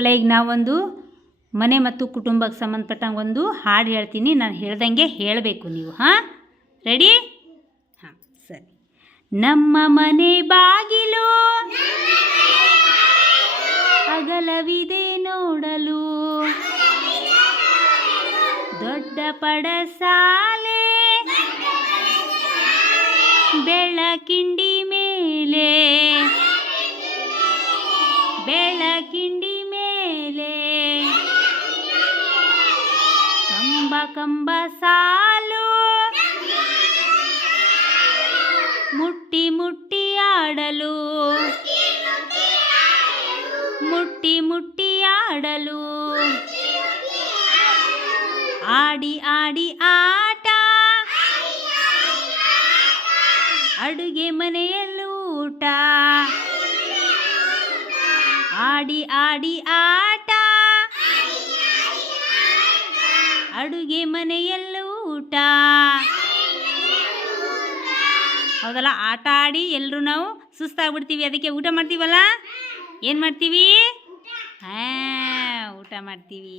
ಮಕ್ಕಳೇ ಈಗ ನಾವೊಂದು ಮನೆ ಮತ್ತು ಕುಟುಂಬಕ್ಕೆ ಸಂಬಂಧಪಟ್ಟಂಗೆ ಒಂದು ಹಾಡು ಹೇಳ್ತೀನಿ, ನಾನು ಹೇಳ್ದಂಗೆ ಹೇಳಬೇಕು ನೀವು, ಹಾಂ? ರೆಡಿ ಹಾಂ, ಸರಿ. ನಮ್ಮ ಮನೆ ಬಾಗಿಲು ಅಗಲವಿದೆ ನೋಡಲು. ದೊಡ್ಡ ಪಡಸಾಲೆ ಬೆಳಕಿಂಡಿ ಮೇಲೆ. ಬೆಳಕಿಂಡಿ ಮೇಲೆ ಕಂಬ ಕಂಬ ಸಾಲು ಮುಟ್ಟಿ ಮುಟ್ಟಿ ಆಡಲು ಮುಟ್ಟಿ ಮುಟ್ಟಿ ಆಡಲು ಆಡಿ ಆಡಿ ಆಟ ಅಡುಗೆ ಮನೆಯಲ್ಲೂಟ ಆಡಿ ಆಡಿ ಆಟ ಅಡುಗೆ ಮನೆಯಲ್ಲೂ ಊಟ. ಹೌದಲ್ಲ? ಆಟ ಆಡಿ ಎಲ್ಲರೂ ನಾವು ಸುಸ್ತಾಗ್ಬಿಡ್ತೀವಿ. ಅದಕ್ಕೆ ಊಟ ಮಾಡ್ತೀವಲ್ಲ? ಏನು ಮಾಡ್ತೀವಿ? ಹಾಂ, ಊಟ ಮಾಡ್ತೀವಿ.